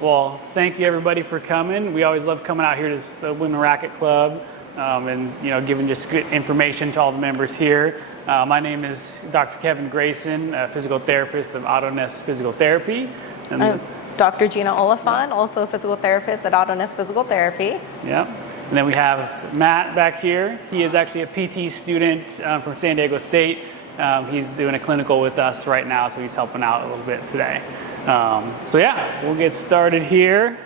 Well, thank you everybody for coming. We always love coming out here to the Women Racquet Club and giving just good information to all the members here. My name is Dr. Kevin Grayson, a physical therapist of Auto-Ness Physical Therapy. And Dr. Gina Oliphant, also a physical therapist at Auto-Ness Physical Therapy. Yeah. And then we have Matt back here. He is actually a PT student from San Diego State. He's doing a clinical with us right now, so he's helping out a little bit today. So yeah, we'll get started here.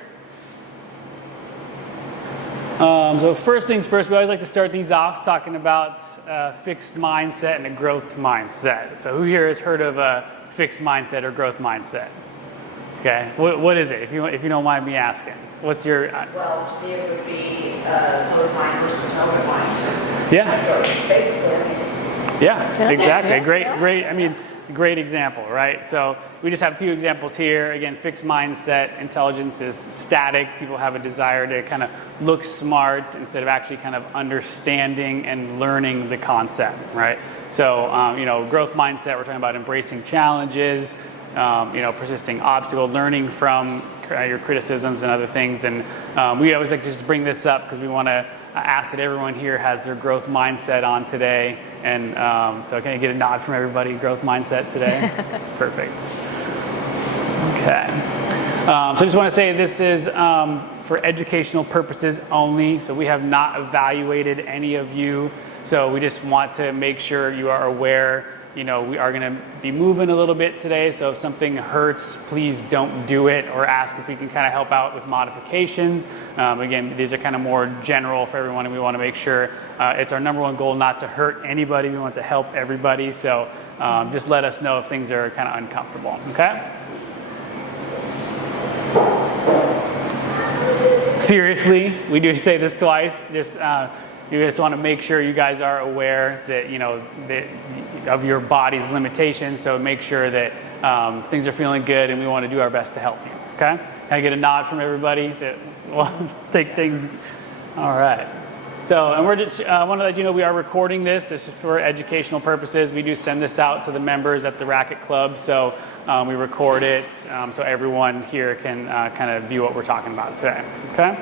So first things first, we always like to start these off talking about fixed mindset and a growth mindset. So who here has heard of a fixed mindset or growth mindset? Okay, what is it, if you don't mind me asking? What's your... Well, to me it would be closed mind versus open mind. Yeah. So basically, I mean... Yeah, exactly. Great example, right? So we just have a few examples here. Again, fixed mindset, intelligence is static. People have a desire to kind of look smart instead of actually kind of understanding and learning the concept, right? So, growth mindset, we're talking about embracing challenges, persisting obstacles, learning from your criticisms and other things. And we always like to just bring this up because we want to ask that everyone here has their growth mindset on today. And so can I get a nod from everybody, growth mindset today? Perfect. Okay. So I just want to say this is for educational purposes only. So we have not evaluated any of you. So we just want to make sure you are aware. We are going to be moving a little bit today, so if something hurts, please don't do it, or ask if we can kind of help out with modifications. Again, these are kind of more general for everyone, and we want to make sure it's our number one goal not to hurt anybody. We want to help everybody, so just let us know if things are kind of uncomfortable, okay? Seriously, we do say this twice. You just want to make sure you guys are aware that of your body's limitations. So make sure that things are feeling good, and we want to do our best to help you. Okay? Can I get a nod from everybody that will take things? All right. So, and we're just want to let you know we are recording this. This is for educational purposes. We do send this out to the members at the Racquet Club. So we record it so everyone here can kind of view what we're talking about today. Okay?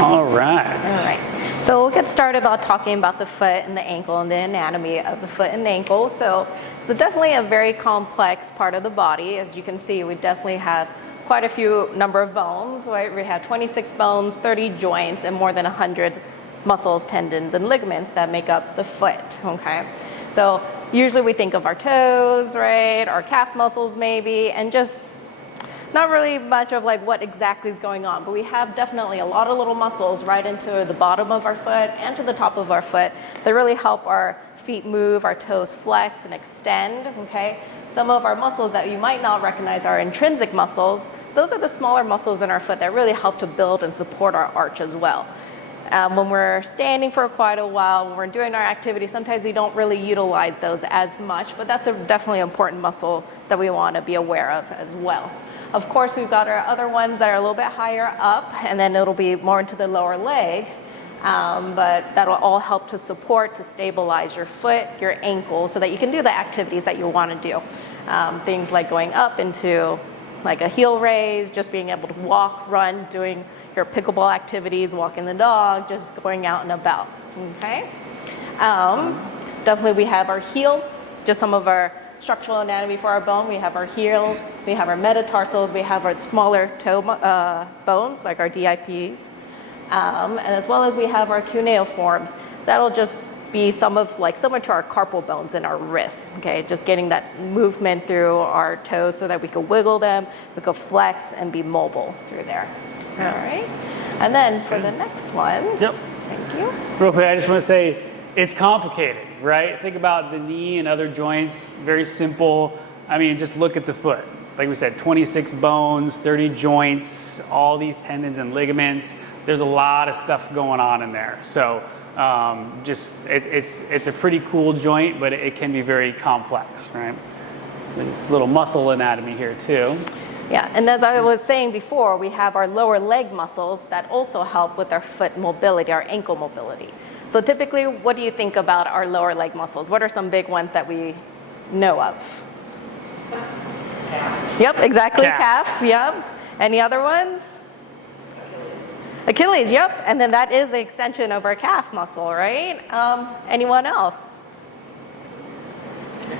All right. So we'll get started about talking about the foot and the ankle and the anatomy of the foot and ankle. So it's definitely a very complex part of the body. As you can see, we definitely have quite a few number of bones, right? We have 26 bones, 30 joints, and more than 100 muscles, tendons, and ligaments that make up the foot, okay? So usually we think of our toes, right? Our calf muscles maybe, and just not really much of like what exactly is going on, but we have definitely a lot of little muscles right into the bottom of our foot and to the top of our foot that really help our feet move, our toes flex and extend, okay? Some of our muscles that you might not recognize are intrinsic muscles. Those are the smaller muscles in our foot that really help to build and support our arch as well. When we're standing for quite a while, when we're doing our activity, sometimes we don't really utilize those as much, but that's a definitely important muscle that we want to be aware of as well. Of course, we've got our other ones that are a little bit higher up, and then it'll be more into the lower leg, but that'll all help to support, to stabilize your foot, your ankle, so that you can do the activities that you want to do. Things like going up into like a heel raise, just being able to walk, run, doing your pickleball activities, walking the dog, just going out and about, okay? Definitely we have our heel, just some of our structural anatomy for our bone. We have our heel, we have our metatarsals, we have our smaller toe bones, like our DIPs, and as well as we have our cuneiforms. That'll just be similar to our carpal bones in our wrists, okay? Just getting that movement through our toes so that we can wiggle them, we can flex and be mobile through there. All right, and then for the next one, Yep. Thank you. Real quick, I just want to say it's complicated, right? Think about the knee and other joints, very simple. I mean, just look at the foot. Like we said, 26 bones, 30 joints, all these tendons and ligaments. There's a lot of stuff going on in there. So it's a pretty cool joint, but it can be very complex, right? There's a little muscle anatomy here too. Yeah, and as I was saying before, we have our lower leg muscles that also help with our foot mobility, our ankle mobility. So typically, what do you think about our lower leg muscles? What are some big ones that we know of? Calf. Yep, exactly, Calf. calf, yep. Any other ones? Achilles, yep. And then that is the extension of our calf muscle, right? Anyone else?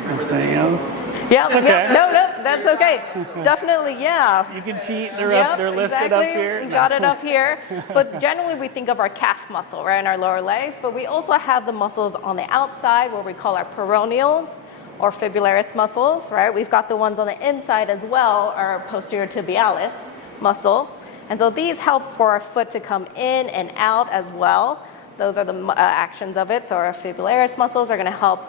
Anything else? Yeah, okay. yep, no, that's okay. Definitely, yeah. You can cheat. They're up. They're listed exactly. up here. We got it up here. But generally, we think of our calf muscle, right, in our lower legs. But we also have the muscles on the outside, what we call our peroneals or fibularis muscles, right? We've got the ones on the inside as well, our posterior tibialis muscle. And so these help for our foot to come in and out as well. Those are the actions of it. So our fibularis muscles are going to help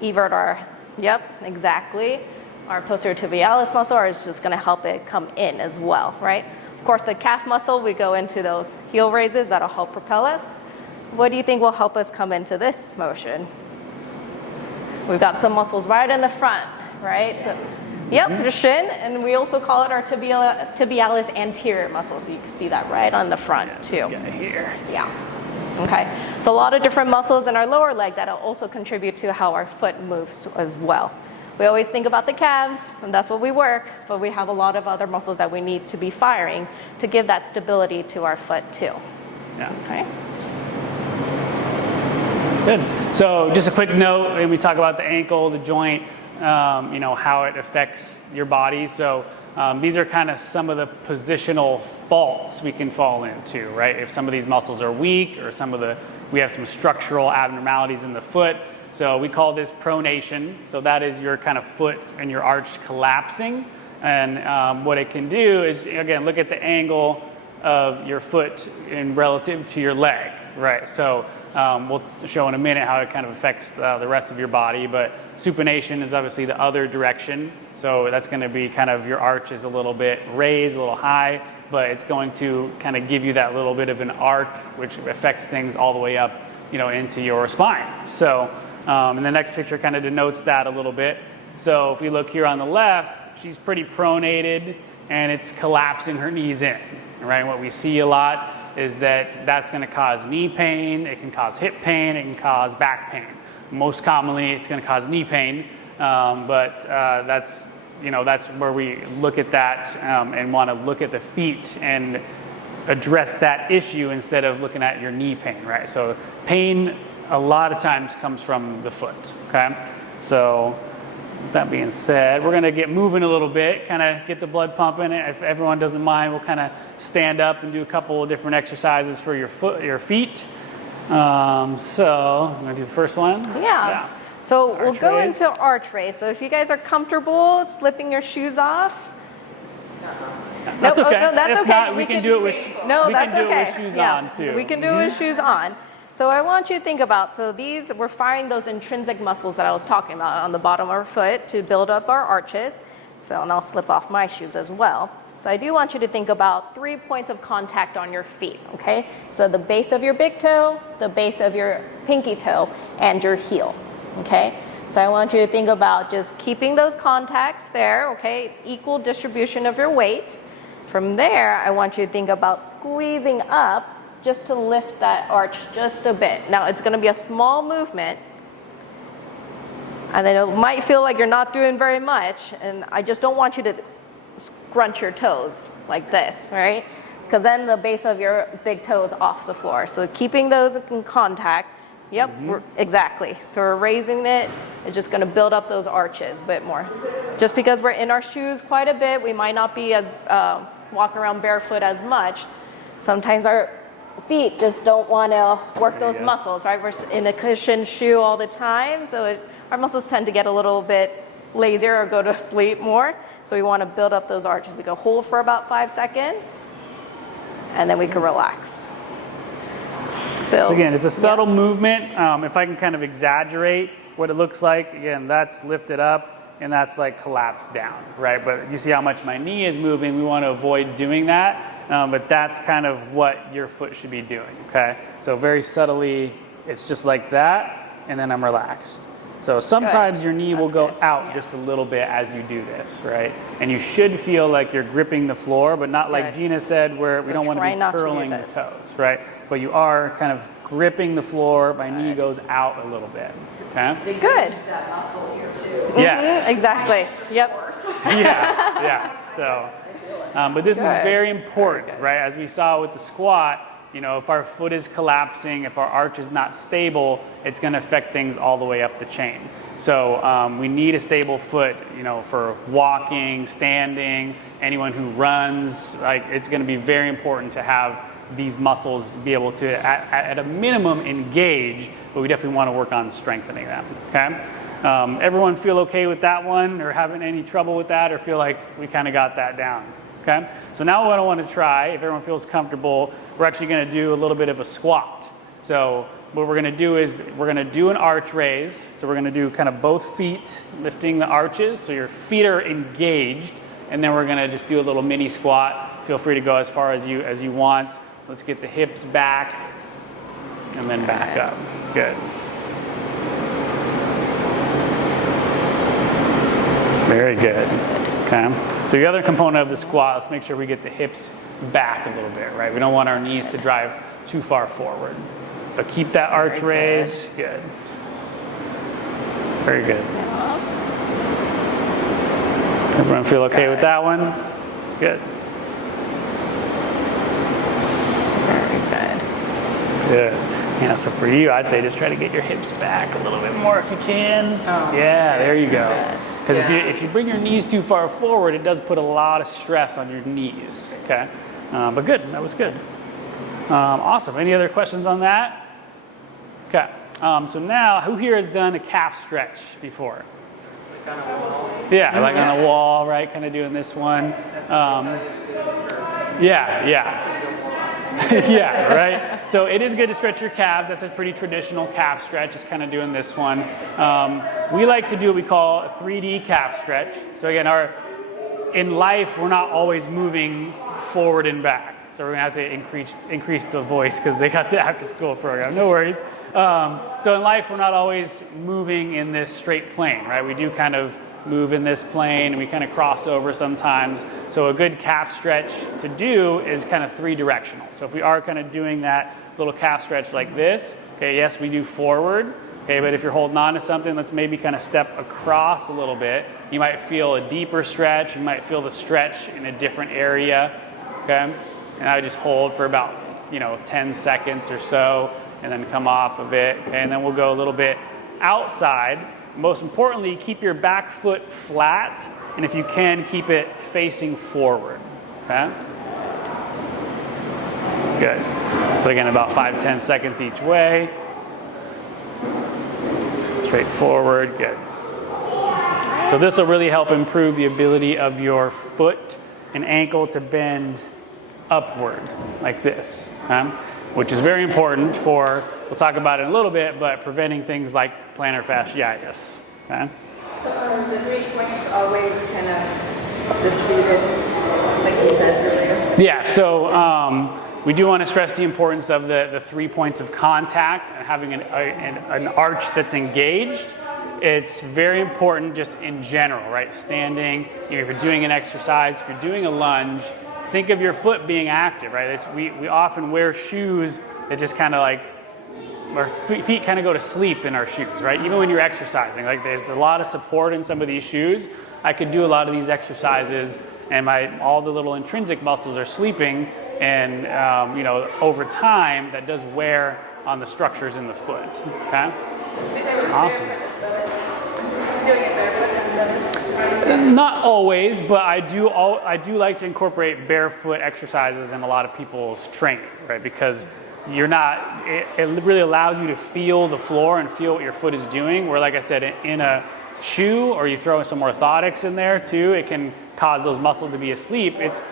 evert our, yep, exactly. Our posterior tibialis muscle is just going to help it come in as well, right? Of course, the calf muscle, we go into those heel raises. That'll help propel us. What do you think will help us come into this motion? We've got some muscles right in the front, right? So, yep, the shin, and we also call it our tibialis anterior muscle, so you can see that right on the front too. This guy here. Yeah. Okay. So a lot of different muscles in our lower leg that'll also contribute to how our foot moves as well. We always think about the calves, and that's what we work, but we have a lot of other muscles that we need to be firing to give that stability to our foot too. Yeah. Okay. Good. So just a quick note, when we talk about the ankle, the joint, how it affects your body. So these are kind of some of the positional faults we can fall into, right? If some of these muscles are weak or we have some structural abnormalities in the foot. So we call this pronation. So that is your kind of foot and your arch collapsing. And what it can do is, again, look at the angle of your foot in relative to your leg, right? So we'll show in a minute how it kind of affects the rest of your body, but supination is obviously the other direction. So that's going to be kind of your arch is a little bit raised, a little high, but it's going to kind of give you that little bit of an arc, which affects things all the way up, into your spine. So, and the next picture kind of denotes that a little bit. So if we look here on the left, she's pretty pronated and it's collapsing her knees in, right? What we see a lot is that's going to cause knee pain, it can cause hip pain, it can cause back pain. Most commonly, it's going to cause knee pain, but that's where we look at that and want to look at the feet and address that issue instead of looking at your knee pain, right? So pain a lot of times comes from the foot, okay? So with that being said, we're going to get moving a little bit, kind of get the blood pumping. If everyone doesn't mind, we'll kind of stand up and do a couple of different exercises for your feet. So I'm going to do the first one. Yeah. So we'll go raise. into arch raise. So if you guys are comfortable slipping your shoes off. That's no, okay. Oh, no, that's if okay. Not, we can do it with shoes yeah, on too. We can do it with shoes on. So I want you to think about, we're firing those intrinsic muscles that I was talking about on the bottom of our foot to build up our arches. So, and I'll slip off my shoes as well. So I do want you to think about 3 points of contact on your feet, okay? So the base of your big toe, the base of your pinky toe, and your heel, okay? So I want you to think about just keeping those contacts there, okay? Equal distribution of your weight. From there, I want you to think about squeezing up just to lift that arch just a bit. Now it's going to be a small movement, and then it might feel like you're not doing very much, and I just don't want you to scrunch your toes like this, right? Because then the base of your big toe is off the floor. So keeping those in contact, yep, exactly. So we're raising it, it's just going to build up those arches a bit more. Just because we're in our shoes quite a bit, we might not be as walk around barefoot as much. Sometimes our feet just don't want to work those muscles, right? We're in a cushioned shoe all the time, so our muscles tend to get a little bit lazier or go to sleep more. So we want to build up those arches. We go hold for about 5 seconds, and then we can relax. Build. So again, it's a subtle movement. If I can kind of exaggerate what it looks like, again, that's lifted up and that's like collapsed down, right? But you see how much my knee is moving. We want to avoid doing that. But that's kind of what your foot should be doing, okay? So very subtly, it's just like that, and then I'm relaxed. So sometimes your knee will go out just a little bit as you do this, right? And you should feel like you're gripping the floor, but not like Gina said, where we don't want to be curling the toes, right? But you are kind of gripping the floor. My knee goes out a little bit, okay? Good. Use that muscle here too. Yes. Exactly. Yep. Yeah. So, but this is very important, right? As we saw with the squat, you know, if our foot is collapsing, if our arch is not stable, it's going to affect things all the way up the chain. So we need a stable foot, you know, for walking, standing, anyone who runs. Like, it's going to be very important to have these muscles be able to, at a minimum, engage, but we definitely want to work on strengthening them, okay? Everyone feel okay with that one, or having any trouble with that, or feel like we kind of got that down? Okay, so now what I want to try, if everyone feels comfortable, we're actually going to do a little bit of a squat. So what we're going to do is we're going to do an arch raise. So we're going to do kind of both feet lifting the arches, so your feet are engaged, and then we're going to just do a little mini squat. Feel free to go as far as you want. Let's get the hips back and then back up. Good. Very good. Okay. So the other component of the squat, let's make sure we get the hips back a little bit, right? We don't want our knees to drive too far forward. But keep that arch raise. Good. Very good. Everyone feel okay with that one? Good. Very good. Good. Yeah, so for you, I'd say just try to get your hips back a little bit more if you can. Yeah, there you go. Because if you bring your knees too far forward, it does put a lot of stress on your knees, okay? But good, that was good. Awesome, any other questions on that? Okay, so now, who here has done a calf stretch before? Like on a wall? Yeah, like on a wall, right, kind of doing this one. Yeah. Yeah, right? So it is good to stretch your calves. That's a pretty traditional calf stretch, just kind of doing this one. We like to do what we call a 3D calf stretch. So again, in life, we're not always moving forward and back. So we're going to have to increase the voice because they got the after school program. No worries. So in life, we're not always moving in this straight plane, right? We do kind of move in this plane, and we kind of cross over sometimes. So a good calf stretch to do is kind of 3-directional. So if we are kind of doing that little calf stretch like this, okay, yes, we do forward, okay, but if you're holding on to something, let's maybe kind of step across a little bit. You might feel a deeper stretch, you might feel the stretch in a different area, okay? And I would just hold for about, 10 seconds or so, and then come off of it, okay? And then we'll go a little bit outside. Most importantly, keep your back foot flat, and if you can, keep it facing forward, okay? Good. So again, about 5-10 seconds each way. Straight forward, good. So this will really help improve the ability of your foot and ankle to bend upward, like this, okay? Which is very important for, we'll talk about it in a little bit, but preventing things like plantar fasciitis, okay? So the 3 points always kind of distributed, like you said earlier? Yeah, so we do want to stress the importance of the 3 points of contact and having an arch that's engaged. It's very important just in general, right? Standing, if you're doing an exercise, if you're doing a lunge, think of your foot being active, right? We often wear shoes that just kind of like, our feet kind of go to sleep in our shoes, right? Even when you're exercising, like there's a lot of support in some of these shoes. I could do a lot of these exercises and all the little intrinsic muscles are sleeping, and over time that does wear on the structures in the foot, okay? Awesome. Doing it barefoot is better? Not always, but I do like to incorporate barefoot exercises in a lot of people's training, right? Because it really allows you to feel the floor and feel what your foot is doing. Where, like I said, in a shoe, or you throw some orthotics in there too, it can cause those muscles to be asleep. It's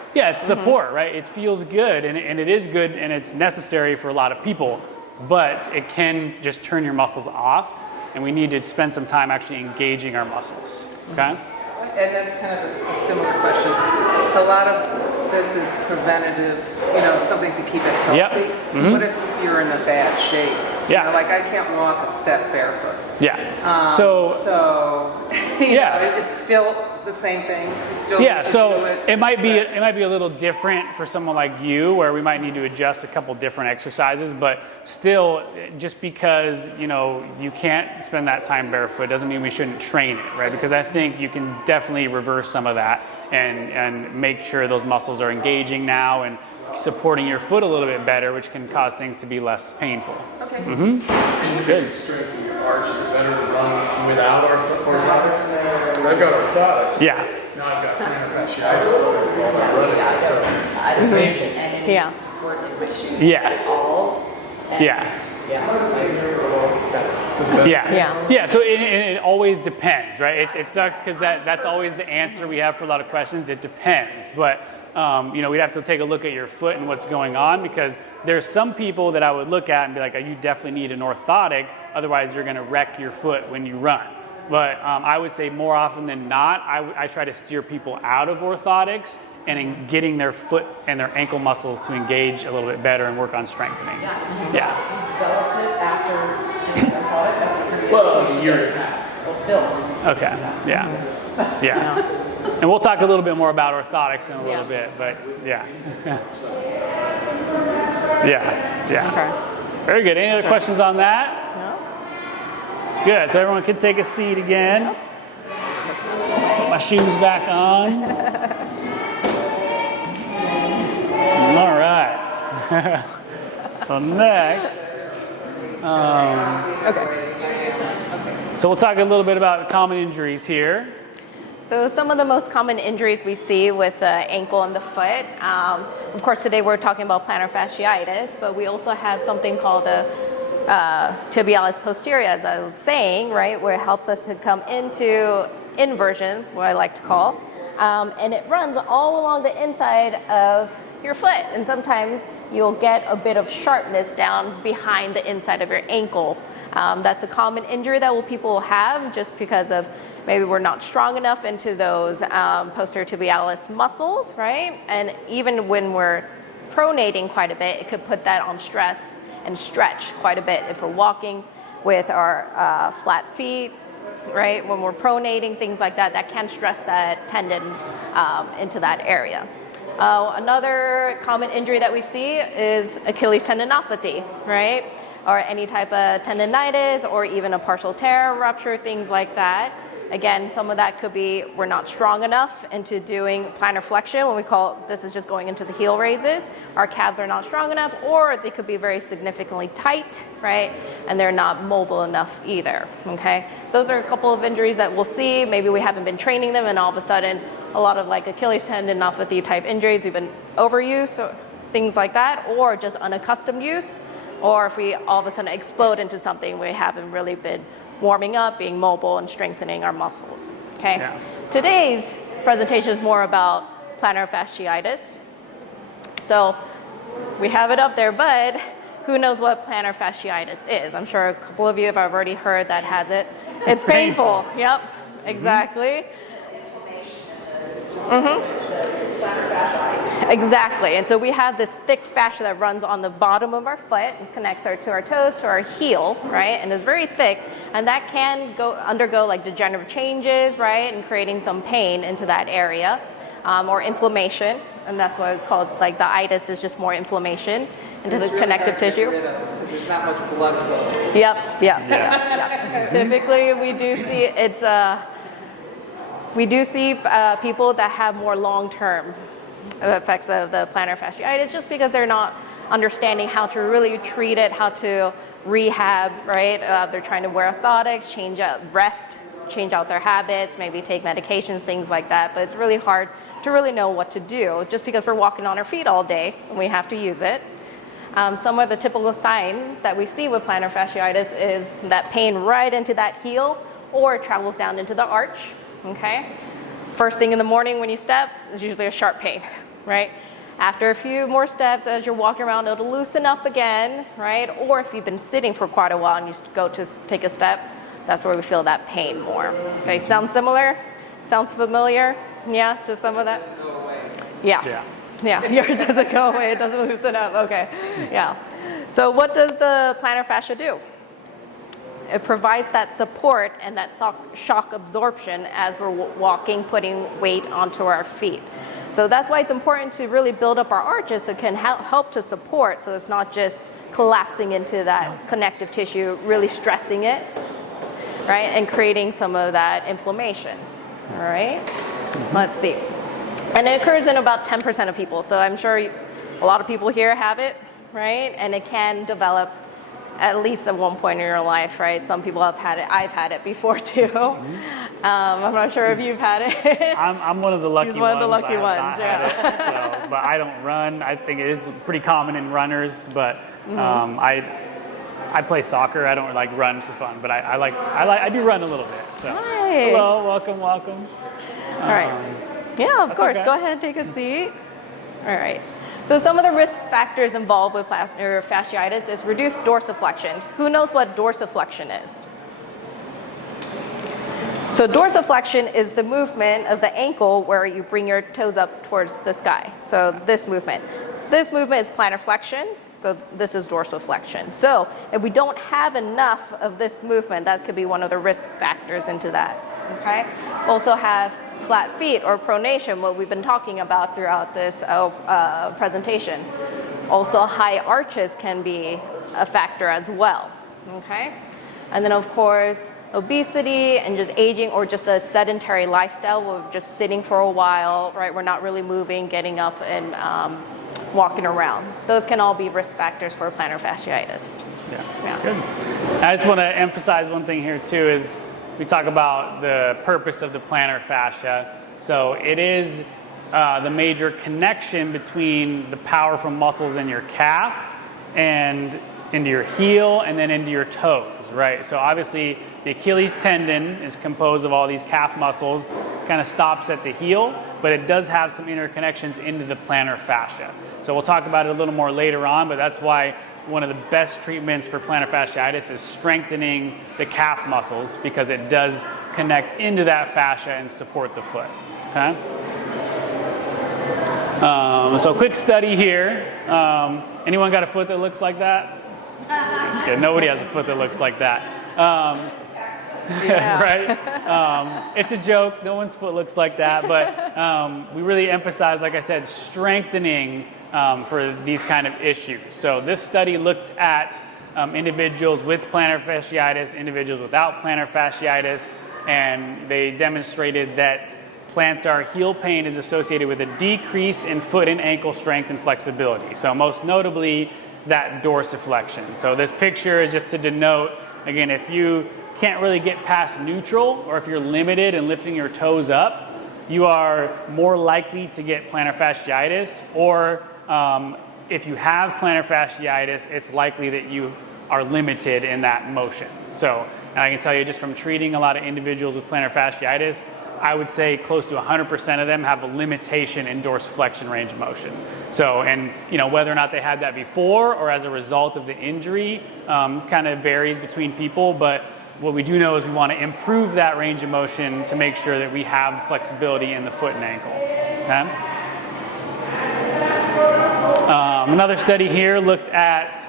support, right? It feels good, and it is good, and it's necessary for a lot of people, but it can just turn your muscles off, and we need to spend some time actually engaging our muscles, okay? And that's kind of a similar question. A lot of this is preventative, something to keep it healthy. Yep. Mm-hmm. What if you're in a bad shape Yeah. You know, like I can't walk a step barefoot. Yeah. So you Yeah. know, it's still the same thing. You still Yeah, need to so do it might be a little different for someone like you, where we might need to adjust a couple different exercises, but still, just because you can't spend that time barefoot doesn't mean we shouldn't train it, right? Because I think you can definitely reverse some of that and make sure those muscles are engaging now and supporting your foot a little bit better, which can cause things to be less painful. Okay. And you can strengthen your arch. Is it better to run without orthotics? I've got orthotics. Yeah. Now I've got plantar fasciitis because of all that running. So I don't see any Yeah. supportive issues Yes. at all. And Yeah. yeah. Yeah. So it always depends, right? It sucks because that's always the answer we have for a lot of questions. It depends, but we'd have to take a look at your foot and what's going on, because there's some people that I would look at and be like, oh, you definitely need an orthotic, otherwise you're going to wreck your foot when you run. But I would say more often than not, I try to steer people out of orthotics and in getting their foot and their ankle muscles to engage a little bit better and work on strengthening. Yeah. Developed it after getting the product, that's a pretty good Well, question a year to and a have. Well, still. Okay. Yeah. And we'll talk a little bit more about orthotics in a little bit, but yeah. Yeah. Okay. Very good. Any other questions on that? No? Good. So everyone can take a seat again. Put my shoes back on. All right. So next, so we'll talk a little bit about common injuries here. So some of the most common injuries we see with the ankle and the foot, of course today we're talking about plantar fasciitis, but we also have something called the tibialis posterior, as I was saying, right, where it helps us to come into inversion, what I like to call, and it runs all along the inside of your foot, and sometimes you'll get a bit of sharpness down behind the inside of your ankle. That's a common injury that people will have just because of maybe we're not strong enough into those posterior tibialis muscles, right? And even when we're pronating quite a bit, it could put that on stress and stretch quite a bit. If we're walking with our flat feet, right? When we're pronating, things like that, that can stress that tendon into that area. Another common injury that we see is Achilles tendinopathy, right? Or any type of tendinitis or even a partial tear, rupture, things like that. Again, some of that could be we're not strong enough into doing plantar flexion, when we call this is just going into the heel raises. Our calves are not strong enough, or they could be very significantly tight, right? And they're not mobile enough either, okay? Those are a couple of injuries that we'll see. Maybe we haven't been training them, and all of a sudden, a lot of like Achilles tendinopathy type injuries, we've been overuse, or things like that, or just unaccustomed use, or if we all of a sudden explode into something we haven't really been warming up, being mobile, and strengthening our muscles, okay? Yeah. Today's presentation is more about plantar fasciitis. So we have it up there, but who knows what plantar fasciitis is? I'm sure a couple of you have already heard that has it. It's painful. Yep, exactly. Exactly, and so we have this thick fascia that runs on the bottom of our foot and connects to our toes to our heel, right? And it's very thick, and that can undergo like degenerative changes, right? And creating some pain into that area, or inflammation, and that's why it's called like the itis is just more inflammation into the connective tissue. Because there's not much blood flow. Yep. Typically, we do see people that have more long-term effects of the plantar fasciitis just because they're not understanding how to really treat it, how to rehab, right? They're trying to wear orthotics, change out their habits, maybe take medications, things like that, but it's really hard to really know what to do just because we're walking on our feet all day and we have to use it. Some of the typical signs that we see with plantar fasciitis is that pain right into that heel or it travels down into the arch, okay? First thing in the morning when you step is usually a sharp pain, right? After a few more steps, as you're walking around, it'll loosen up again, right? Or if you've been sitting for quite a while and you go to take a step, that's where we feel that pain more. Okay, sounds similar? Sounds familiar? Yeah, to some of that? Yeah. Yours doesn't go away, it doesn't loosen up, okay. Yeah. So what does the plantar fascia do? It provides that support and that shock absorption as we're walking, putting weight onto our feet. So that's why it's important to really build up our arches so it can help to support, so it's not just collapsing into that connective tissue, really stressing it, right, and creating some of that inflammation. All right, let's see. And it occurs in about 10% of people, so I'm sure a lot of people here have it, right, and it can develop at least at one point in your life, right? Some people have had it. I've had it before too. I'm not sure if you've had it. I'm one of the lucky ones. He's one of the lucky I have ones, not yeah. had it, so, but I don't run. I think it is pretty common in runners, but I play soccer. I don't like run for fun, but I do run a little bit. So Hi. hello, welcome. All right. Yeah, of course. okay. Go ahead, take a seat. All right. So some of the risk factors involved with plantar fasciitis is reduced dorsiflexion. Who knows what dorsiflexion is? So dorsiflexion is the movement of the ankle where you bring your toes up towards the sky. So this movement. This movement is plantar flexion. So this is dorsiflexion. So if we don't have enough of this movement, that could be one of the risk factors into that. Okay. Also have flat feet or pronation, what we've been talking about throughout this presentation. Also, high arches can be a factor as well. Okay, and then of course, obesity and just aging or just a sedentary lifestyle. We're just sitting for a while, right? We're not really moving, getting up and walking around. Those can all be risk factors for plantar fasciitis. Yeah. Good. I just want to emphasize one thing here too is we talk about the purpose of the plantar fascia. So it is the major connection between the powerful muscles in your calf and into your heel and then into your toes, right? So obviously the Achilles tendon is composed of all these calf muscles, kind of stops at the heel, but it does have some interconnections into the plantar fascia. So we'll talk about it a little more later on, but that's why one of the best treatments for plantar fasciitis is strengthening the calf muscles because it does connect into that fascia and support the foot. Okay. So quick study here. Anyone got a foot that looks like that? That's good. Nobody has a foot that looks like that. Right? It's a joke. No one's foot looks like that, but we really emphasize, like I said, strengthening for these kind of issues. So this study looked at individuals with plantar fasciitis, individuals without plantar fasciitis, and they demonstrated that plantar heel pain is associated with a decrease in foot and ankle strength and flexibility. So most notably, that dorsiflexion. So this picture is just to denote, again, if you can't really get past neutral or if you're limited in lifting your toes up, you are more likely to get plantar fasciitis, or if you have plantar fasciitis, it's likely that you are limited in that motion. So, and I can tell you just from treating a lot of individuals with plantar fasciitis, I would say close to 100% of them have a limitation in dorsiflexion range of motion. So, and you know, whether or not they had that before or as a result of the injury, kind of varies between people, but what we do know is we want to improve that range of motion to make sure that we have flexibility in the foot and ankle. Okay? Another study here looked at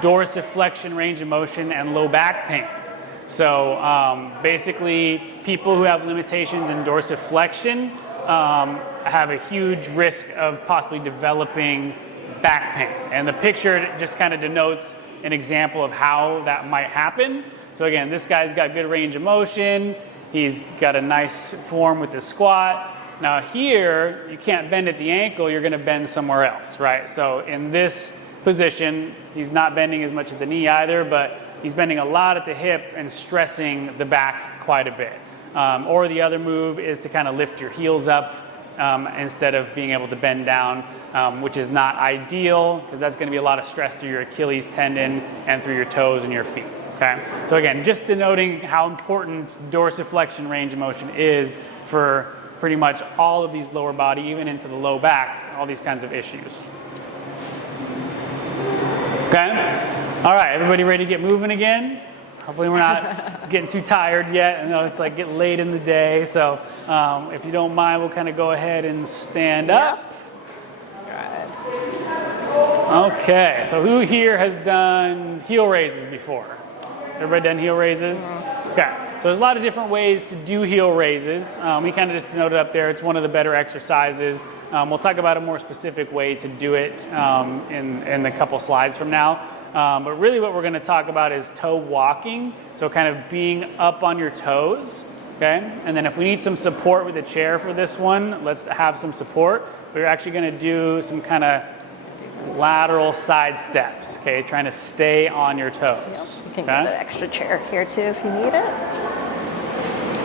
dorsiflexion range of motion and low back pain. So basically, people who have limitations in dorsiflexion have a huge risk of possibly developing back pain. And the picture just kind of denotes an example of how that might happen. So again, this guy's got good range of motion. He's got a nice form with the squat. Now here, you can't bend at the ankle, you're going to bend somewhere else, right? So in this position, he's not bending as much at the knee either, but he's bending a lot at the hip and stressing the back quite a bit. Or the other move is to kind of lift your heels up instead of being able to bend down, which is not ideal because that's going to be a lot of stress through your Achilles tendon and through your toes and your feet. Okay? So again, just denoting how important dorsiflexion range of motion is for pretty much all of these lower body, even into the low back, all these kinds of issues. Okay? All right, everybody ready to get moving again? Hopefully we're not getting too tired yet. I know it's like getting late in the day, so if you don't mind, we'll kind of go ahead and stand up. Good. Okay, so who here has done heel raises before? Everybody done heel raises? Okay, so there's a lot of different ways to do heel raises. We kind of just noted up there, it's one of the better exercises. We'll talk about a more specific way to do it in a couple slides from now. But really what we're going to talk about is toe walking, so kind of being up on your toes. Okay, and then if we need some support with the chair for this one, let's have some support. We're actually going to do some kind of lateral side steps, okay, trying to stay on your toes. You can Okay? get an extra chair here too if you need it.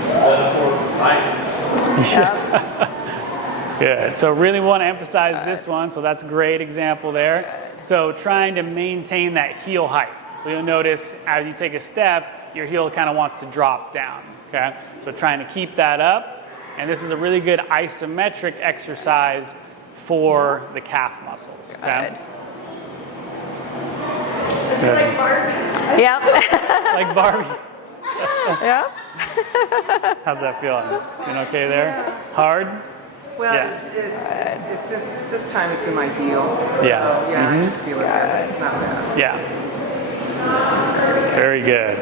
Metaphor for life. Yep. Good. So really want to emphasize this one. So that's a great example there. So trying to maintain that heel height. So you'll notice as you take a step, your heel kind of wants to drop down. Okay. So trying to keep that up. And this is a really good isometric exercise for the calf muscles. Okay. Good. Yep. Like Barbie. Yep. How's that feeling? Feeling okay there? Hard? Well, Yeah. it's in, this time it's in my heel. So, Yeah. yeah, I just feel it there. It's not bad. Yeah. Very good.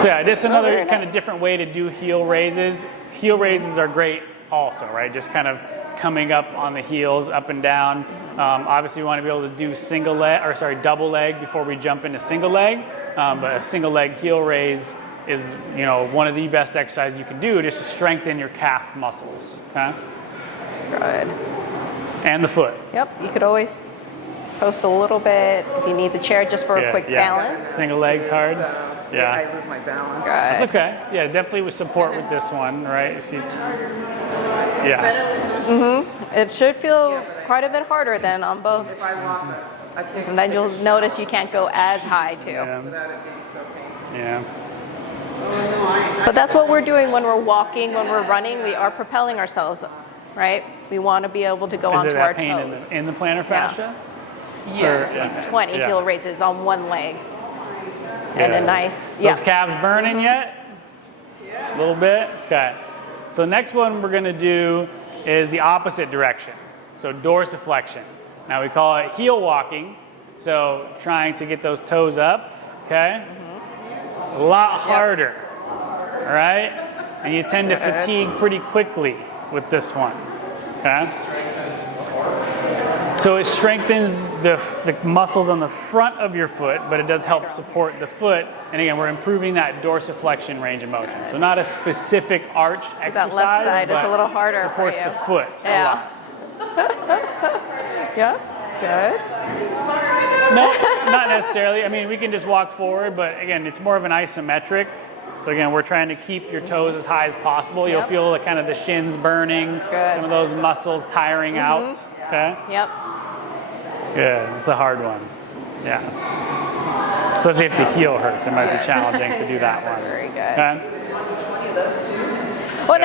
So yeah, just another kind of different way to do heel raises. Heel raises are great also, right? Just kind of coming up on the heels, up and down. Obviously, we want to be able to do double leg before we jump into single leg. But a single leg heel raise is, one of the best exercises you can do just to strengthen your calf muscles. Okay? Good. And the foot. Yep. You could always post a little bit if you need the chair just for a quick balance. Single legs hard. Yeah. I lose my balance. That's okay. Yeah, definitely with support with this one, right? Yeah. It should feel quite a bit harder than on both. If I walk, I can't Sometimes you'll notice you can't go as high too. Yeah. without it being so painful. Yeah. But that's what we're doing when we're walking, when we're running. We are propelling ourselves, right? We want to be able to go Is onto it our that pain toes. in the plantar fascia? Yeah. 20 Yeah. heel raises on one leg. Yeah. And a nice, Those calves burning yet? A little bit? Okay. So next one we're going to do is the opposite direction. So dorsiflexion. Now we call it heel walking. So trying to get those toes up, okay? A lot harder, all right? And you tend to fatigue pretty quickly with this one, okay? So it strengthens the muscles on the front of your foot, but it does help support the foot. And again, we're improving that dorsiflexion range of motion. So not a specific arch exercise, that left side is but a little harder for supports you. the foot a Yeah. lot. Yeah, good. No, not necessarily. I mean, we can just walk forward, but again, it's more of an isometric. So again, we're trying to keep your toes as high as possible. You'll Yep. feel the kind of the shins burning, Good. some of those muscles tiring out. Okay. Yep. Good. It's a hard one. Yeah. Especially if the heel hurts, it might be challenging to do that one. Very good. Okay. What?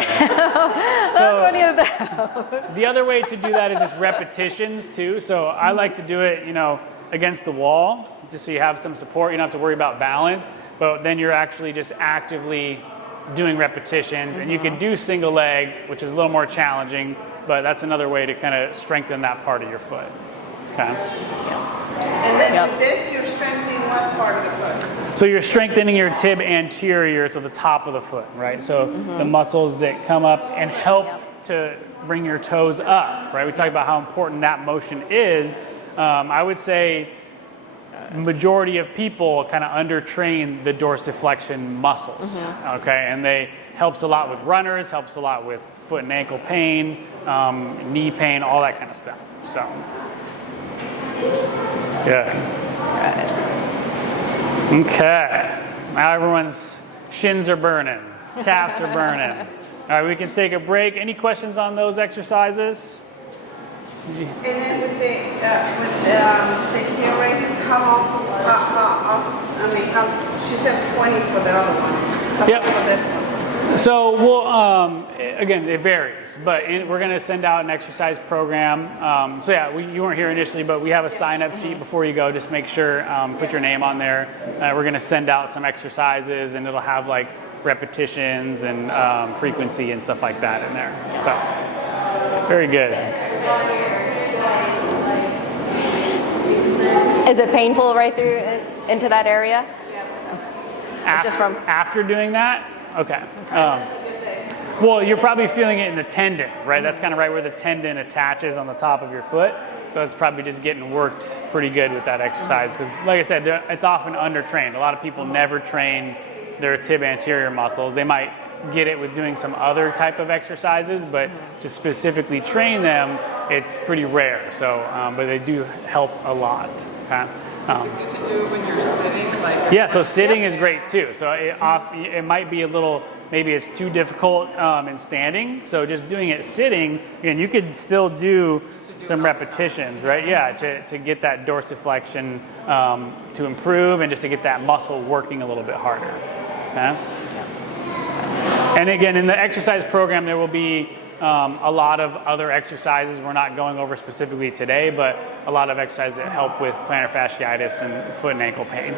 So- How many of those? The other way to do that is just repetitions too. So I like to do it, against the wall, just so you have some support. You don't have to worry about balance, but then you're actually just actively doing repetitions. And you can do single leg, which is a little more challenging, but that's another way to kind of strengthen that part of your foot. Okay. And then with this, you're strengthening what part of the foot? So you're strengthening your tib anterior to the top of the foot, right? So the muscles that come up and help to bring your toes up, right? We talked about how important that motion is. I would say majority of people kind of undertrain the dorsiflexion muscles, okay? And they helps a lot with runners, helps a lot with foot and ankle pain, knee pain, all that kind of stuff. So, good. Okay, now everyone's shins are burning, calves are burning. All right, we can take a break. Any questions on those exercises? And then with the heel raises, how long, she said 20 for the other one. How Yep. long for this one? So we'll, again, it varies, but we're going to send out an exercise program. So yeah, you weren't here initially, but we have a sign-up sheet before you go. Just make sure, put your name on there. We're going to send out some exercises, and it'll have like repetitions and frequency and stuff like that in there. So very good. Is it painful right through into that area? After, after doing that? Okay. Well, you're probably feeling it in the tendon, right? That's kind of right where the tendon attaches on the top of your foot. So it's probably just getting worked pretty good with that exercise. Because like I said, it's often undertrained. A lot of people never train their tib anterior muscles. They might get it with doing some other type of exercises, but to specifically train them, it's pretty rare. So, but they do help a lot. Okay? Is it good to do when you're sitting? Yeah, so sitting is great too. So it might be a little, maybe it's too difficult in standing. So just doing it sitting, again, you could still do some repetitions, right? Yeah, to get that dorsiflexion to improve and just to get that muscle working a little bit harder. Okay? And again, in the exercise program, there will be a lot of other exercises we're not going over specifically today, but a lot of exercises that help with plantar fasciitis and foot and ankle pain.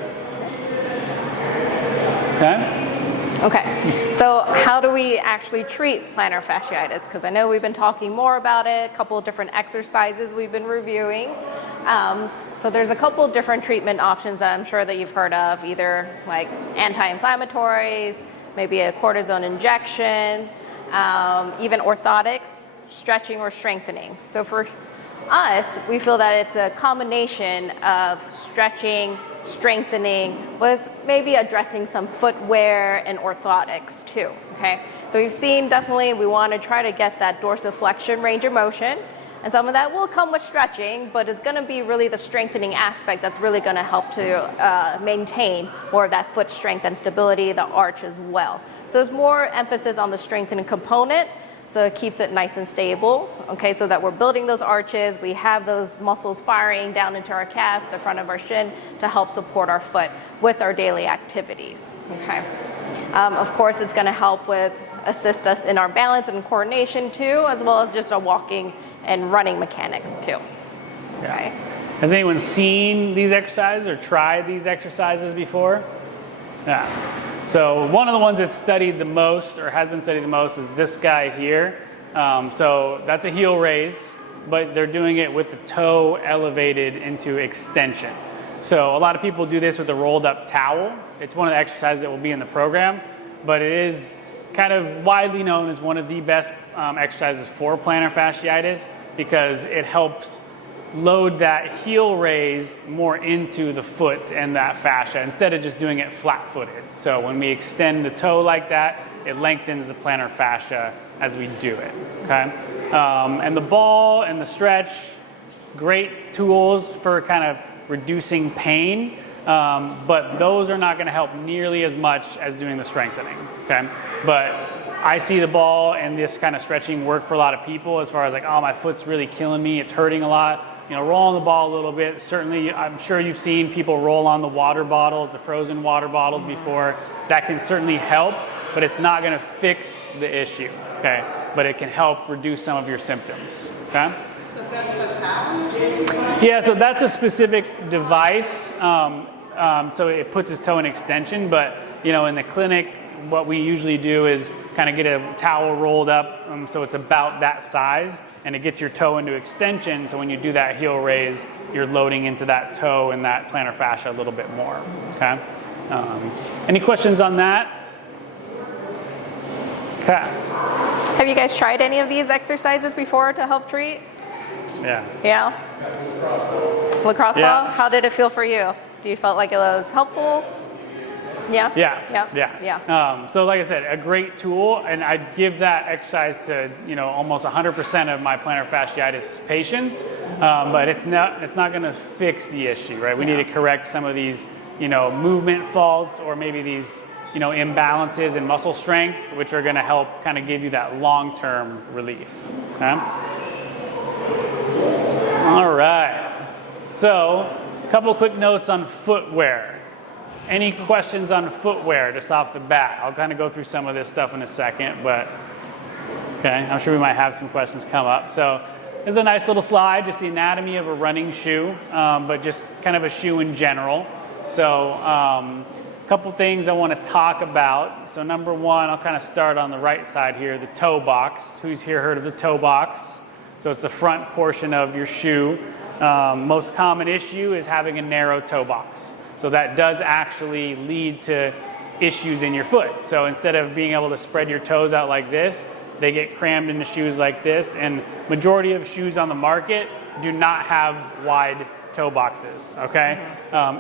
Okay? Okay, so how do we actually treat plantar fasciitis? Because I know we've been talking more about it, a couple of different exercises we've been reviewing. So there's a couple of different treatment options that I'm sure that you've heard of, either like anti-inflammatories, maybe a cortisone injection, even orthotics, stretching or strengthening. So for us, we feel that it's a combination of stretching, strengthening, with maybe addressing some footwear and orthotics too, okay? So we've seen definitely we want to try to get that dorsiflexion range of motion, and some of that will come with stretching, but it's going to be really the strengthening aspect that's really going to help to maintain more of that foot strength and stability, the arch as well. So there's more emphasis on the strengthening component, so it keeps it nice and stable, okay, so that we're building those arches, we have those muscles firing down into our calves, the front of our shin, to help support our foot with our daily activities, okay. Of course, it's going to help with assist us in our balance and coordination too, as well as just our walking and running mechanics too. Okay. Has anyone seen these exercises or tried these exercises before? Yeah. So one of the ones that's studied the most or has been studied the most is this guy here. So that's a heel raise, but they're doing it with the toe elevated into extension. So a lot of people do this with a rolled up towel. It's one of the exercises that will be in the program, but it is kind of widely known as one of the best exercises for plantar fasciitis because it helps load that heel raise more into the foot and that fascia instead of just doing it flat-footed. So when we extend the toe like that, it lengthens the plantar fascia as we do it, okay? And the ball and the stretch, great tools for kind of reducing pain, but those are not going to help nearly as much as doing the strengthening, okay? But I see the ball and this kind of stretching work for a lot of people as far as like, oh, my foot's really killing me, it's hurting a lot. You know, roll on the ball a little bit. Certainly, I'm sure you've seen people roll on the water bottles, the frozen water bottles before. That can certainly help, but it's not going to fix the issue, okay? But it can help reduce some of your symptoms, okay? So that's a towel? Yeah, so that's a specific device. So it puts his toe in extension, but you know, in the clinic, what we usually do is kind of get a towel rolled up so it's about that size, and it gets your toe into extension, so when you do that heel raise, you're loading into that toe and that plantar fascia a little bit more, okay? Any questions on that? Okay. Have you guys tried any of these exercises before to help treat? Yeah. Yeah? Lacrosse ball? Yeah. How did it feel for you? Do you felt like it was helpful? Yeah? Yeah. So like I said, a great tool, and I give that exercise to, you know, almost 100% of my plantar fasciitis patients, but it's not going to fix the issue, right? We need to correct some of these, you know, movement faults or maybe these, you know, imbalances in muscle strength, which are going to help kind of give you that long-term relief, okay? All right. So a couple quick notes on footwear. Any questions on footwear just off the bat? I'll kind of go through some of this stuff in a second, but okay, I'm sure we might have some questions come up. So there's a nice little slide, just the anatomy of a running shoe, but just kind of a shoe in general. So a couple things I want to talk about. So number one, I'll kind of start on the right side here, the toe box. Who's here heard of the toe box? So it's the front portion of your shoe. most common issue is having a narrow toe box. So that does actually lead to issues in your foot. So instead of being able to spread your toes out like this, they get crammed into shoes like this, and majority of shoes on the market do not have wide toe boxes, okay?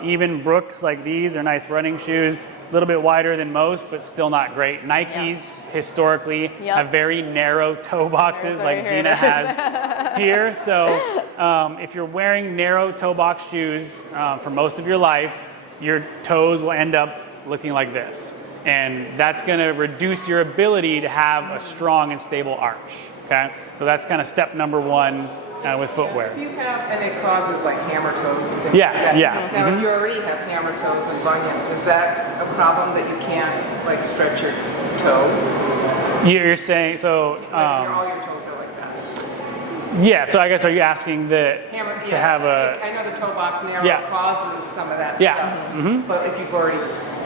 Even Brooks, like these, are nice running shoes, a little bit wider than most, but still not great. Nikes historically have very narrow toe boxes, like Gina has here. So if you're wearing narrow toe box shoes for most of your life, your toes will end up looking like this. And that's gonna reduce your ability to have a strong and stable arch, okay? So that's kind of step number one with footwear. If you have, and it causes like hammer toes and things like that. Now, if you already have hammer toes and bunions, is that a problem that you can't like stretch your toes? You're saying, so... all your toes are like that. Yeah, so I guess, are you asking to have a... I know the toe box narrow causes some of that stuff. But if you've already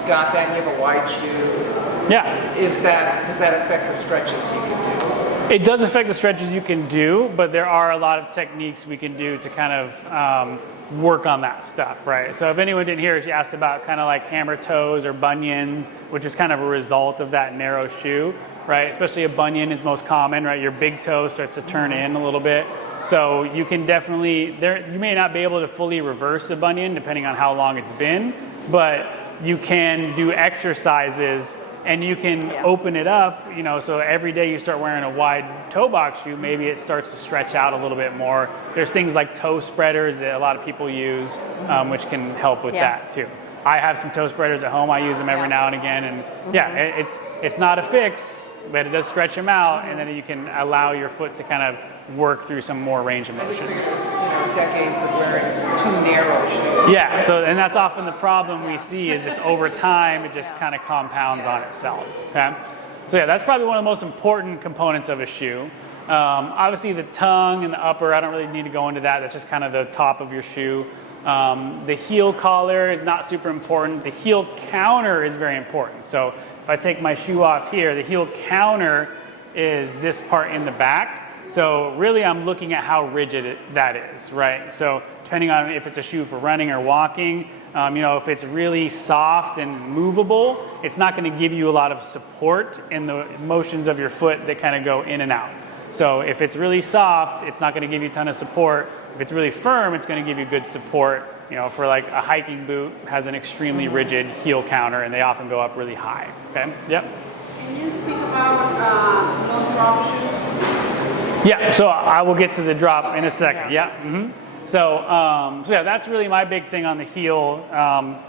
got that and you have a wide shoe, does that affect the stretches you can do? It does affect the stretches you can do, but there are a lot of techniques we can do to kind of work on that stuff, right? So if anyone didn't hear, she asked about kind of like hammer toes or bunions, which is kind of a result of that narrow shoe, right? Especially a bunion is most common, right? Your big toe starts to turn in a little bit. So you can definitely, you may not be able to fully reverse a bunion depending on how long it's been, but you can do exercises and you can open it up, you know, so every day you start wearing a wide toe box shoe, maybe it starts to stretch out a little bit more. There's things like toe spreaders that a lot of people use, which can help with that too. I have some toe spreaders at home. I use them every now and again, and it's not a fix, but it does stretch them out, and then you can allow your foot to kind of work through some more range of I just motion. figured it was, decades of wearing too narrow shoes. Yeah, so, and that's often the problem we see is just over time, it just kind of compounds on itself, okay? So yeah, that's probably one of the most important components of a shoe. Obviously the tongue and the upper, I don't really need to go into that. That's just kind of the top of your shoe. The heel collar is not super important. The heel counter is very important. So if I take my shoe off here, the heel counter is this part in the back. So really I'm looking at how rigid that is, right? So depending on if it's a shoe for running or walking, if it's really soft and movable, it's not going to give you a lot of support in the motions of your foot that kind of go in and out. So if it's really soft, it's not going to give you a ton of support. If it's really firm, it's going to give you good support. For like a hiking boot has an extremely rigid heel counter, and they often go up really high. Okay. Yep. Can you speak about no drop shoes? Yeah. So I will get to the drop in a second. Yeah. So yeah, that's really my big thing on the heel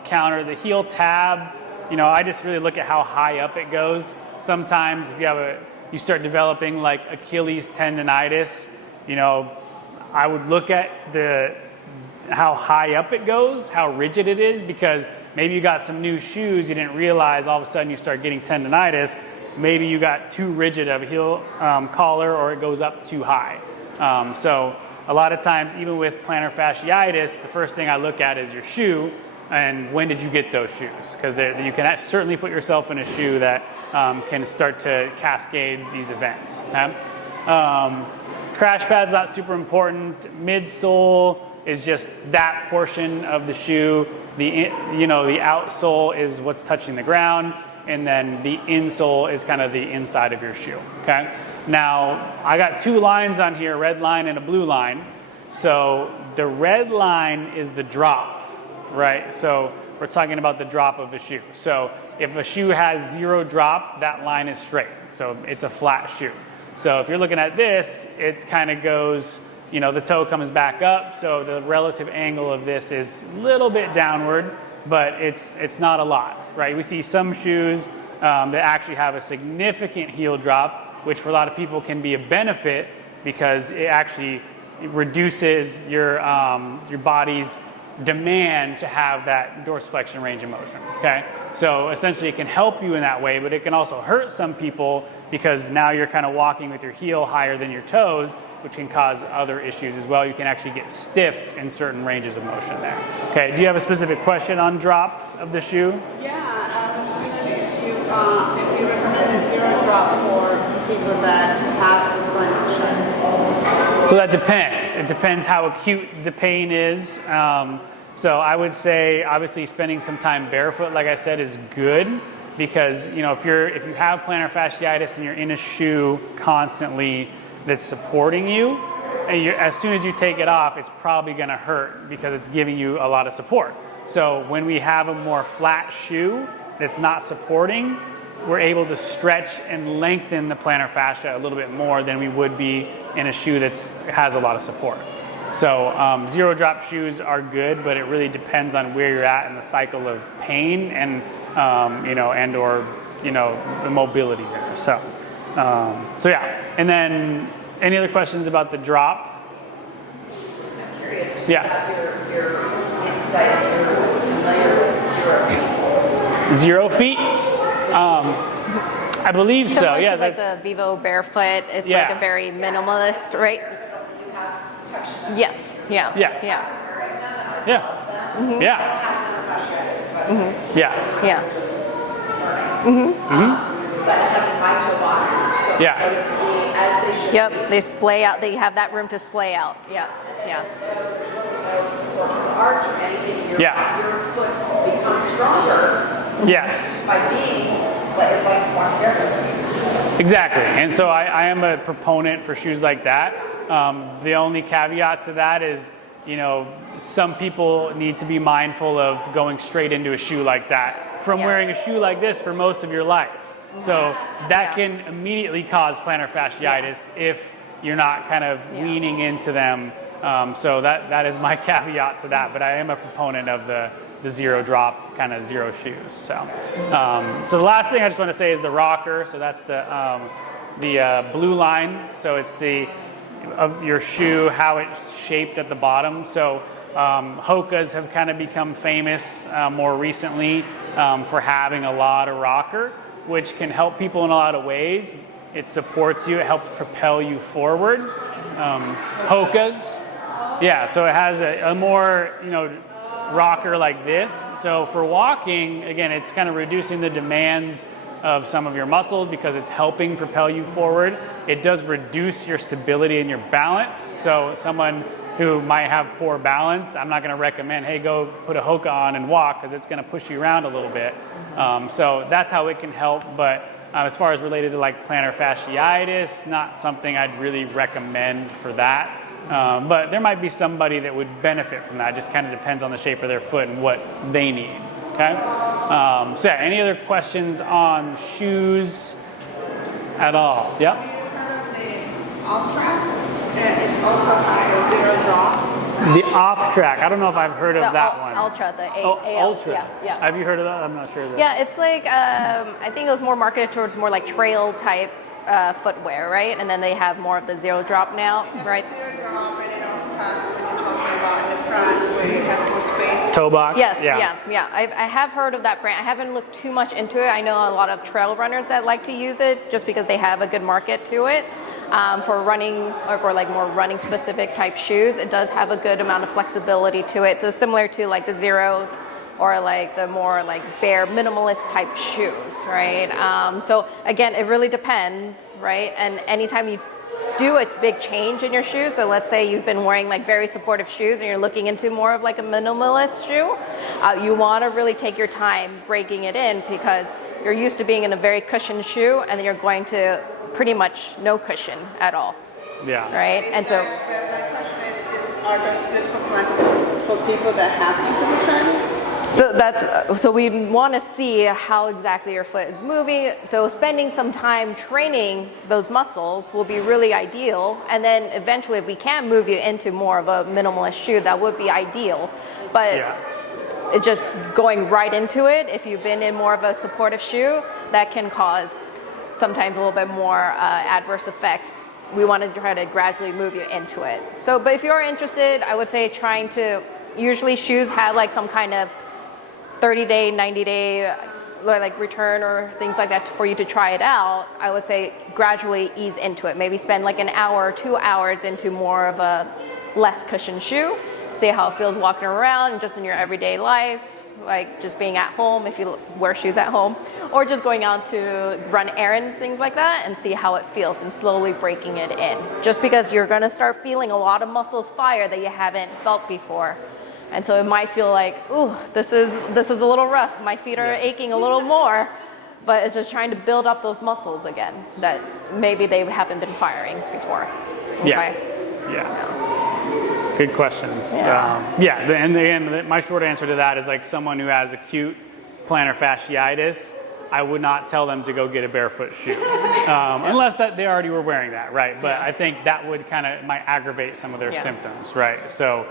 counter. The heel tab. I just really look at how high up it goes. Sometimes if you start developing like Achilles tendonitis, I would look at how high up it goes, how rigid it is, because maybe you got some new shoes, you didn't realize all of a sudden you start getting tendonitis. Maybe you got too rigid of a heel collar, or it goes up too high. So a lot of times, even with plantar fasciitis, the first thing I look at is your shoe and when did you get those shoes, because you can certainly put yourself in a shoe that can start to cascade these events. Okay? Crash pad's not super important. Midsole is just that portion of the shoe. The outsole is what's touching the ground, and then the insole is kind of the inside of your shoe. Okay. Now I got two lines on here, a red line and a blue line. So the red line is the drop, right? So we're talking about the drop of a shoe. So if a shoe has 0 drop, that line is straight. So it's a flat shoe. So if you're looking at this, it kind of goes, the toe comes back up. So the relative angle of this is a little bit downward, but it's not a lot, right? We see some shoes that actually have a significant heel drop, which for a lot of people can be a benefit because it actually reduces your body's demand to have that dorsiflexion range of motion, okay? So essentially it can help you in that way, but it can also hurt some people because now you're kind of walking with your heel higher than your toes, which can cause other issues as well. You can actually get stiff in certain ranges of motion there. Okay, do you have a specific question on drop of the shoe? Yeah, I was wondering if you recommend a 0 drop for people that have running shoes. So that depends. It depends how acute the pain is. So I would say, obviously, spending some time barefoot, like I said, is good because if you have plantar fasciitis and you're in a shoe constantly that's supporting you, and as soon as you take it off, it's probably going to hurt because it's giving you a lot of support. So when we have a more flat shoe that's not supporting, we're able to stretch and lengthen the plantar fascia a little bit more than we would be in a shoe that has a lot of support. So zero drop shoes are good, but it really depends on where you're at in the cycle of pain and and or the mobility there. So yeah. And then any other questions about the drop? I'm curious, just Yeah. about your insight, you're familiar with 0 feet. 0 feet? I believe so. Similar Yeah, to like that's the Vivo Barefoot, it's Yeah. like a very minimalist, right? You have touched Yes. Yeah. Yeah. Yeah. wearing them and are yeah, them. yeah, Have plantar fasciitis, but yeah, Yeah. just learning. But it has a wide toe box, so Yeah. those can be as they should Yep. be. They splay out. They have that room to splay out. Yeah. Yeah. There's really no support for the arch or anything. Yeah. Your foot becomes stronger yes. by being, but it's like walking barefoot. Exactly, and so I am a proponent for shoes like that. The only caveat to that is, some people need to be mindful of going straight into a shoe like that from Yeah. wearing a shoe like this for most of your life. So that can immediately cause plantar fasciitis if you're not kind of leaning into them. So that is my caveat to that, but I am a proponent of the zero drop kind of zero shoes. So the last thing I just want to say is the rocker. So that's the blue line. So it's of your shoe, how it's shaped at the bottom. So Hokas have kind of become famous more recently for having a lot of rocker, which can help people in a lot of ways. It supports you, it helps propel you forward. Hokas, yeah, so it has a more, rocker like this. So for walking, again, it's kind of reducing the demands of some of your muscles because it's helping propel you forward. It does reduce your stability and your balance. So someone who might have poor balance, I'm not going to recommend, hey, go put a Hoka on and walk because it's going to push you around a little bit. So that's how it can help. But as far as related to like plantar fasciitis, not something I'd really recommend for that. But there might be somebody that would benefit from that. It just kind of depends on the shape of their foot and what they need. Okay. So yeah, any other questions on shoes at all? Yep. Have you heard of the off-track? It also has a zero drop. The off track. I don't know if I've heard of The that one. Ultra, the Oh, AL. Ultra. Yeah. Have you heard of that? I'm not sure. Yeah, it's like I think it was more marketed towards more like trail type footwear, right? And then they have more of the zero drop now, right? Zero drop, and it also has when you're talking about in the front where you have more space. Toe box. Yes, yeah. I have heard of that brand. I haven't looked too much into it. I know a lot of trail runners that like to use it just because they have a good market to it. For running or like more running specific type shoes, it does have a good amount of flexibility to it. So similar to like the zeros or like the more like bare minimalist type shoes, right? So again, it really depends, right? And anytime you do a big change in your shoe, so let's say you've been wearing like very supportive shoes and you're looking into more of like a minimalist shoe, you want to really take your time breaking it in because you're used to being in a very cushioned shoe and then you're going to pretty much no cushion at all. Yeah. Right? And so My question is are those good for people that have intricacies? so we want to see how exactly your foot is moving. So spending some time training those muscles will be really ideal. And then eventually if we can move you into more of a minimalist shoe, that would be ideal. But it just going right into it, if you've been in more of a supportive shoe, that can cause sometimes a little bit more adverse effects. We want to try to gradually move you into it. So, but if you're interested, I would say usually shoes have like some kind of 30-day, 90-day like return or things like that for you to try it out. I would say gradually ease into it. Maybe spend like an hour or 2 hours into more of a less cushioned shoe. See how it feels walking around and just in your everyday life. like just being at home if you wear shoes at home, or just going out to run errands, things like that, and see how it feels and slowly breaking it in. Just because you're gonna start feeling a lot of muscles fire that you haven't felt before. And so it might feel like, ooh, this is a little rough. My feet are aching a little more, but it's just trying to build up those muscles again that maybe they haven't been firing before. Yeah. Good questions. Yeah. And again, my short answer to that is like someone who has acute plantar fasciitis, I would not tell them to go get a barefoot shoe, unless that they already were wearing that, right? But I think that would might aggravate some of their symptoms, right? So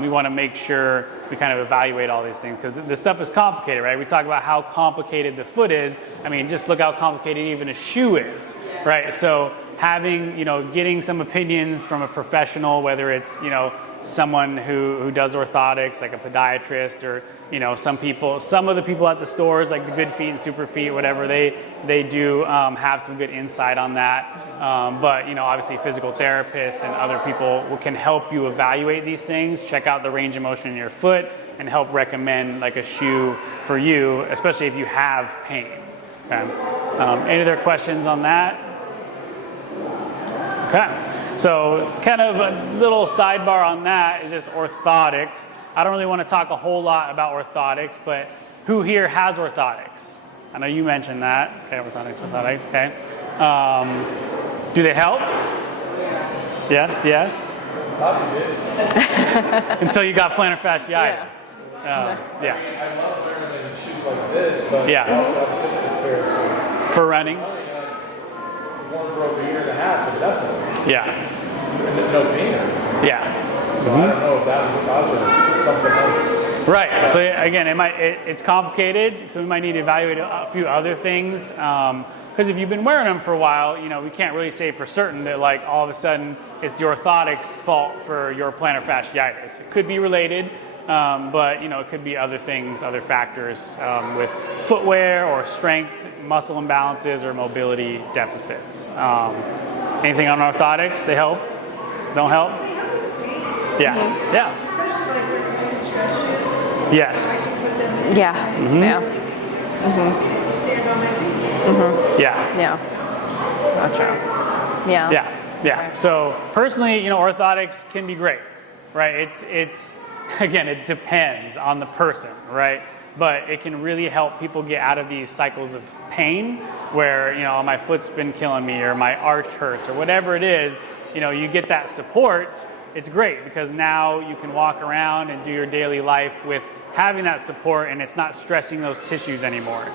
we want to make sure we kind of evaluate all these things because this stuff is complicated, right? We talk about how complicated the foot is. I mean, just look how complicated even a shoe is, right? So having, getting some opinions from a professional, whether it's, someone who does orthotics, like a podiatrist, or, some of the people at the stores, like the Good Feet and Super Feet, whatever, they do have some good insight on that. But, obviously physical therapists and other people can help you evaluate these things, check out the range of motion in your foot, and help recommend like a shoe for you, especially if you have pain. Okay. Any other questions on that? Okay. So kind of a little sidebar on that is just orthotics. I don't really want to talk a whole lot about orthotics, but who here has orthotics? I know you mentioned that. Okay, orthotics, okay. Do they help? Yes. Probably did. Until you got plantar fasciitis. I love wearing shoes like this, but I also have a different pair for running. Worn for over a year and a half, and definitely. No pain or anything. So I don't know if that was a cause or something else. Right. So again, it's complicated. So we might need to evaluate a few other things. Because if you've been wearing them for a while, we can't really say for certain that like all of a sudden it's the orthotics' fault for your plantar fasciitis. It could be related, but it could be other things, other factors with footwear or strength, muscle imbalances, or mobility deficits. Anything on orthotics? They help? Don't help? Yeah. Especially like with stretch shoes. Yes. I can put them in. Stand on my feet. Yeah. So personally, orthotics can be great, right? It's again, it depends on the person, right? But it can really help people get out of these cycles of pain where, my foot's been killing me or my arch hurts or whatever it is, you get that support. It's great because now you can walk around and do your daily life with having that support and it's not stressing those tissues anymore.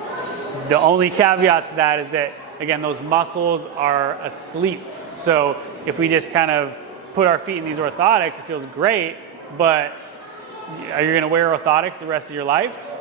The only caveat to that is that, again, those muscles are asleep. So if we just kind of put our feet in these orthotics, it feels great, but are you going to wear orthotics the rest of your life?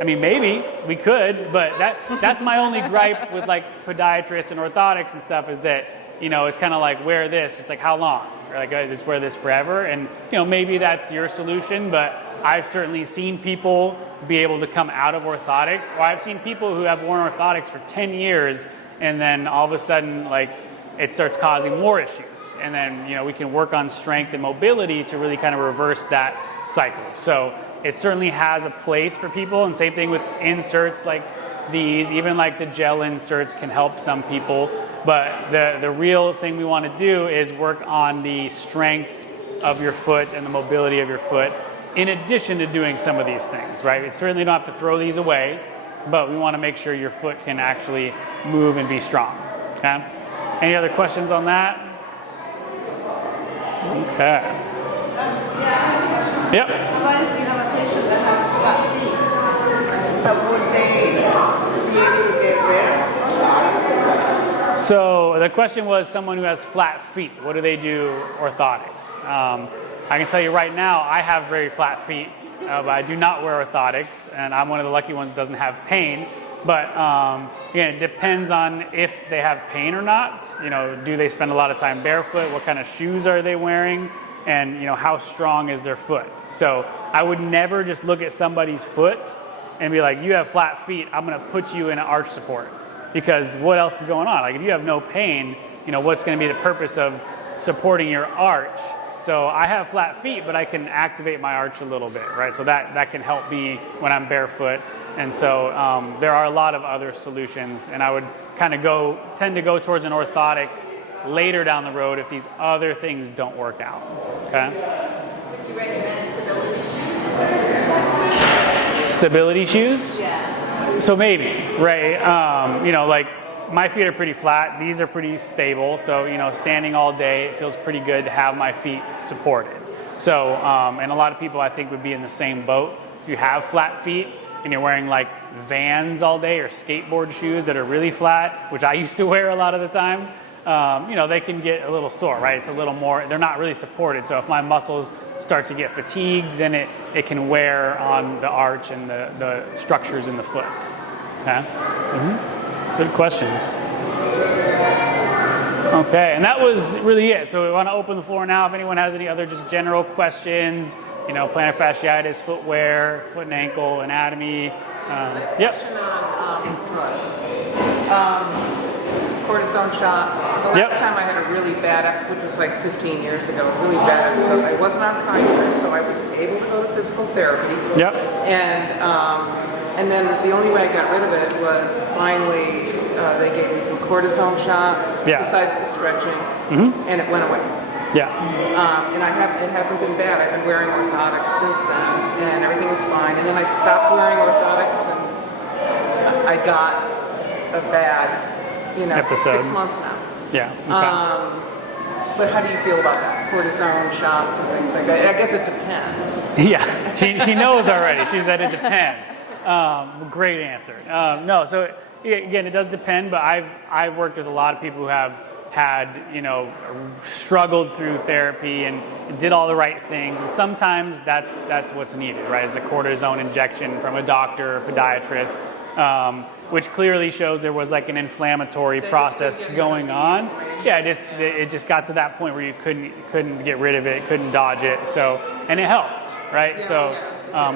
I mean, maybe we could, but that's my only gripe with like podiatrists and orthotics and stuff is that, it's kind of like wear this. It's like how long? Or like I just wear this forever. And, maybe that's your solution, but I've certainly seen people be able to come out of orthotics, or I've seen people who have worn orthotics for 10 years and then all of a sudden like it starts causing more issues. And then, we can work on strength and mobility to really kind of reverse that cycle. So it certainly has a place for people, and same thing with inserts like these, even like the gel inserts can help some people. But the real thing we want to do is work on the strength of your foot and the mobility of your foot in addition to doing some of these things, right? We certainly don't have to throw these away, but we want to make sure your foot can actually move and be strong, okay? Any other questions on that? Okay. Yep. What if you have a patient that has flat feet? Would they be able to get rid of orthotics? So the question was someone who has flat feet, what do they do orthotics? I can tell you right now, I have very flat feet, but I do not wear orthotics, and I'm one of the lucky ones that doesn't have pain. But again, it depends on if they have pain or not. Do they spend a lot of time barefoot? What kind of shoes are they wearing? And how strong is their foot? So I would never just look at somebody's foot and be like, you have flat feet, I'm gonna put you in an arch support. Because what else is going on? Like if you have no pain, what's gonna be the purpose of supporting your arch? So I have flat feet, but I can activate my arch a little bit, right? So that can help me when I'm barefoot. And so there are a lot of other solutions, and I would kind of tend to go towards an orthotic later down the road if these other things don't work out, okay? Would you recommend stability shoes? Stability shoes? Yeah. So maybe, right? You know, like my feet are pretty flat. These are pretty stable. So, you know, standing all day, it feels pretty good to have my feet supported. So, and a lot of people I think would be in the same boat. If you have flat feet and you're wearing like Vans all day or skateboard shoes that are really flat, which I used to wear a lot of the time, you know, they can get a little sore, right? It's a little more, they're not really supported. So if my muscles start to get fatigued, then it can wear on the arch and the structures in the foot. Okay? Good questions. Okay, and that was really it. So we want to open the floor now if anyone has any other just general questions, you know, plantar fasciitis, footwear, foot and ankle, anatomy. Yep. Question on drugs. Cortisone shots. The last time I had a really bad, which was like 15 years ago, really bad episode. I wasn't on Kaiser, so I was able to go to physical therapy. Yep. And then the only way I got rid of it was finally they gave me some cortisone shots besides the stretching, and it went away. Yeah. And it hasn't been bad. I've been wearing orthotics since then, and everything was fine. And then I stopped wearing orthotics, and I got a bad, episode. 6 months now. Yeah. Okay. But how do you feel about that? Cortisone shots and things like that. I guess it depends. Yeah, she knows already. She said it depends. Great answer. No, so again, it does depend, but I've worked with a lot of people who have had, struggled through therapy and did all the right things, and sometimes that's what's needed, right? Is a cortisone injection from a doctor or podiatrist, which clearly shows there was like an inflammatory process going on. Yeah, it just got to that point where you couldn't get rid of it, couldn't dodge it. So, and it helped, right?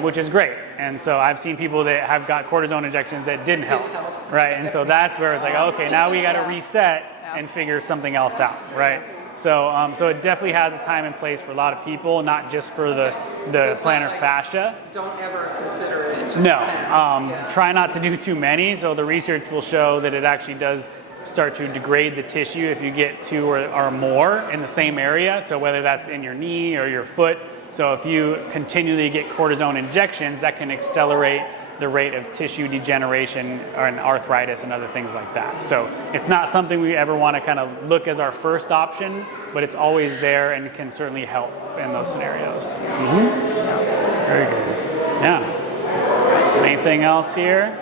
Which is great. And so I've seen people that have got cortisone injections that didn't help, right? And so that's where it's like, okay, now we got to reset and figure something else out, right? So, so it definitely has a time and place for a lot of people, not just for the plantar fascia. Don't ever consider it. Just No, try not to do too many. So the research will show that it actually does start to degrade the tissue if you get 2 or more in the same area. So whether that's in your knee or your foot. So if you continually get cortisone injections, that can accelerate the rate of tissue degeneration and arthritis and other things like that. So it's not something we ever want to kind of look as our first option, but it's always there and can certainly help in those scenarios. Yeah. Very good. Yeah. Anything else here?